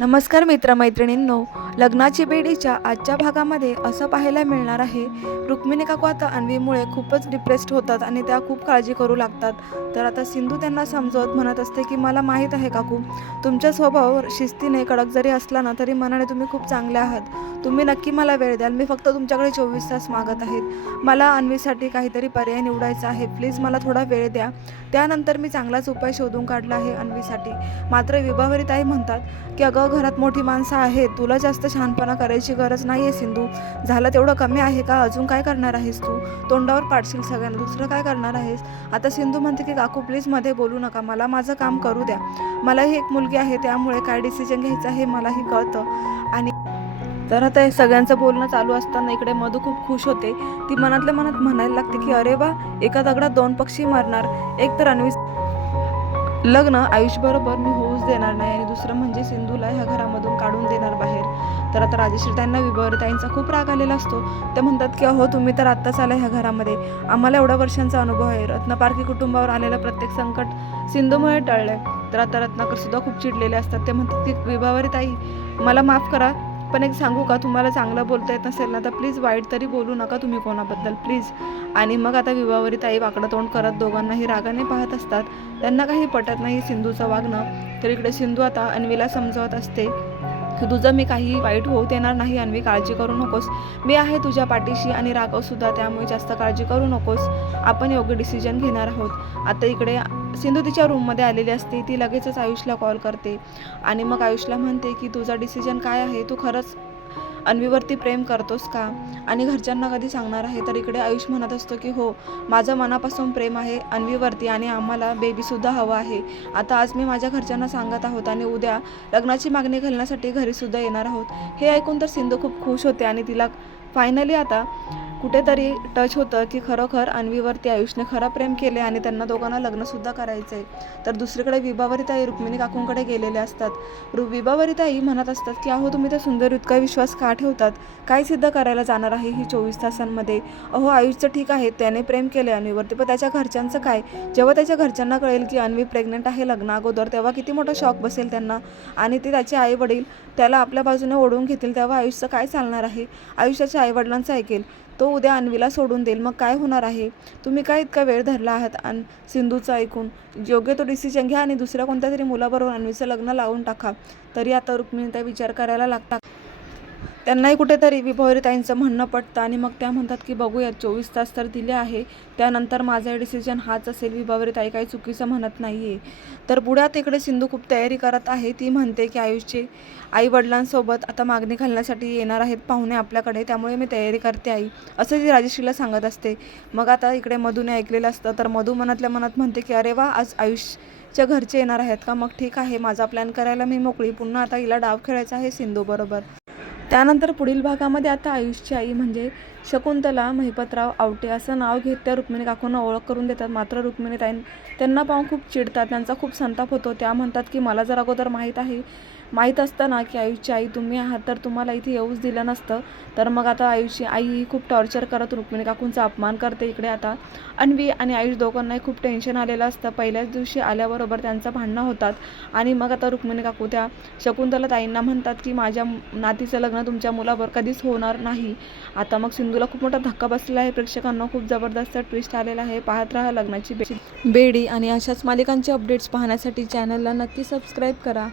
नमस्कार मित्रमैत्रिणींनो लग्नाची बेडीच्या आजच्या भागामध्ये असं पाहायला मिळणार आहे रुक्मिणी काकू आता अन्वीमुळे खूपच डिप्रेस्ड होतात आणि त्या खूप काळजी करू लागतात. तर आता सिंधू त्यांना समजवत म्हणत असते की मला माहीत आहे काकू तुमच्या स्वभावावर शिस्तीने कडक जरी असला ना तरी मनाने तुम्ही खूप चांगले आहात. तुम्ही नक्की मला वेळ द्याल मी फक्त तुमच्याकडे चोवीस तास मागत आहेत मला अन्वीसाठी काहीतरी पर्याय निवडायचा आहे प्लीज मला थोडा वेळ द्या. त्यानंतर मी चांगलाच उपाय शोधून काढला आहे अन्वीसाठी. मात्र विभावरीत आई म्हणतात की अगं घरात मोठी माणसं आहेत. तुला जास्त शहाणपणा करायची गरज नाही आहे सिंधू. झालं तेवढं कमी आहे का? अजून काय करणार आहेस तू? तोंडावर पाडशील सगळ्यांना. दुसरं काय करणार आहेस? आता सिंधू म्हणते की काकू प्लीजमध्ये बोलू नका. मला माझं काम करू द्या. मलाही एक मुलगी आहे. त्यामुळे काय डिसिजन घ्यायचं हे मलाही कळतं. आणि तर आता हे सगळ्यांचं बोलणं चालू असताना इकडे मधू खूप खुश होते. ती मनातल्या मनात म्हणायला लागते की अरे वा एका दगडात दोन पक्षी मारणार. एक तर अन्वी लग्न आयुष्यबरोबर मी होऊच देणार नाही आणि दुसरं म्हणजे सिंधूला ह्या घरामधून काढून देणार बाहेर. तर आता राजेश्री त्यांना विभावरताईंचा खूप राग आलेला असतो. ते म्हणतात की अहो तुम्ही तर आत्ताच आला ह्या घरामध्ये. आम्हाला एवढ्या वर्षांचा अनुभव आहे. रत्नपारखी कुटुंबावर आलेलं प्रत्येक संकट सिंधूमुळे टळलंय. तर आता रत्नाकर सुद्धा खूप चिडलेले असतात. ते म्हणतात की विभावरी ताई मला माफ करा. पण एक सांगू का तुम्हाला चांगलं बोलता येत नसेल ना तर प्लीज वाईट तरी बोलू नका तुम्ही कोणाबद्दल प्लीज. आणि मग आता विवाहावरी ताई वाकडं तोंड करत दोघांनाही रागाने पाहत असतात. त्यांना काही पटत नाही सिंधूचं वागणं. तर इकडे सिंधू आता अन्वीला समजवत असते की तुझं मी काही वाईट होऊ देणार नाही अन्वी काळजी करू नकोस. मी आहे तुझ्या पाठीशी आणि राघव सुद्धा त्यामुळे जास्त काळजी करू नकोस. आपण योग्य डिसिजन घेणार आहोत. आता इकडे सिंधू तिच्या रूममध्ये आलेली असते ती लगेचच आयुषला कॉल करते आणि मग आयुषला म्हणते की तुझा डिसिजन काय आहे? तू खरंच अन्वीवरती प्रेम करतोस का? आणि घरच्यांना कधी सांगणार आहे? तर इकडे आयुष म्हणत असतो की हो माझं मनापासून प्रेम आहे अन्वीवरती आणि आम्हाला बेबीसुद्धा हवं आहे. आता आज मी माझ्या घरच्यांना सांगत आहोत आणि उद्या लग्नाची मागणी घालण्यासाठी घरीसुद्धा येणार आहोत. हे ऐकून तर सिंधू खूप खुश होते आणि तिला फायनली आता कुठेतरी टच होतं की खरोखर अन्वीवरती आयुषने खरा प्रेम केले आणि त्यांना दोघांना लग्नसुद्धा करायचं आहे तर दुसरीकडे विभावरिताई रुक्मिणी काकूंकडे गेलेले असतात. रु विभावरिताई म्हणत असतात की अहो तुम्ही त्या सुंदर इतका विश्वास का ठेवतात? काय सिद्ध करायला जाणार आहे ही चोवीस तासांमध्ये? अहो आयुषचं ठीक आहे त्याने प्रेम केले अन्वीवरती पण त्याच्या घरच्यांचं काय? जेव्हा त्याच्या घरच्यांना कळेल की अन्वी प्रेग्नंट आहे लग्न अगोदर तेव्हा किती मोठा शॉक बसेल त्यांना आणि ते त्याचे आई वडील त्याला आपल्या बाजूने ओढून घेतील तेव्हा आयुष्य काय चालणार आहे? आयुष्याच्या आईवडिलांचं ऐकेल. तो उद्या अन्वीला सोडून देईल. मग काय होणार आहे? तुम्ही काय इतका वेळ धरला आहात अन सिंधूचं ऐकून? योग्य तो डिसिजन घ्या आणि दुसऱ्या कोणत्या तरी मुलाबरोबर अन्वीचं लग्न लावून टाका. तरी आता रुक्मिणीता विचार करायला लागतात. त्यांनाही कुठेतरी विभवरीताईंचं म्हणणं पटतं आणि मग त्या म्हणतात की बघूया चोवीस तास तर दिले आहे. त्यानंतर माझा डिसिजन हाच असेल विभावरीताई काही चुकीचं म्हणत नाही आहे तर पुढ्यात इकडे सिंधू खूप तयारी करत आहे. ती म्हणते की आयुषचे आई वडिलांसोबत आता मागणी घालण्यासाठी येणार आहेत पाहुणे आपल्याकडे त्यामुळे मी तयारी करते आई. असं ती राजेश्रीला सांगत असते. मग आता इकडे मधूने ऐकलेलं असतं तर मधू मनातल्या मनात म्हणते की अरे वा आज आयुषच्या घरचे येणार आहेत का? मग ठीक आहे माझा प्लॅन करायला मी मोकळी. पुन्हा आता हिला डाव खेळायचा आहे सिंधूबरोबर त्यानंतर पुढील भागामध्ये आता आयुषची आई म्हणजे शकुंतला महिपतराव आवटे असं नाव घेत त्या रुक्मिणी काकूंना ओळख करून देतात. मात्र रुक्मिणी ताई त्यांना पाहून खूप चिडतात. त्यांचा खूप संताप होतो. त्या म्हणतात की मला जर अगोदर माहीत आहे माहीत असतं ना की आयुषची आई तुम्ही आहात तर तुम्हाला इथे येऊच दिलं नसतं. तर मग आता आयुषची आई ही खूप टॉर्चर करत रुक्मिणी काकूंचा अपमान करते. इकडे आता अन्वी आणि आयुष दोघांनाही खूप टेन्शन आलेलं असतं. पहिल्याच दिवशी आल्याबरोबर त्यांचं भांडणं होतात आणि मग आता रुक्मिणी काकू त्या शकुंतला ताईंना म्हणतात की माझ्या नातीचं लग्न तुमच्या मुलाबरोबर कधीच होणार नाही. आता मग सिंधूला खूप मोठा धक्का बसलेला आहे. प्रेक्षकांना खूप जबरदस्त ट्विस्ट आलेला आहे. पाहत राहा लग्नाची बेडी आणि अशाच मालिकांचे अपडेट्स पाहण्यासाठी चॅनलला नक्की सबस्क्राईब करा.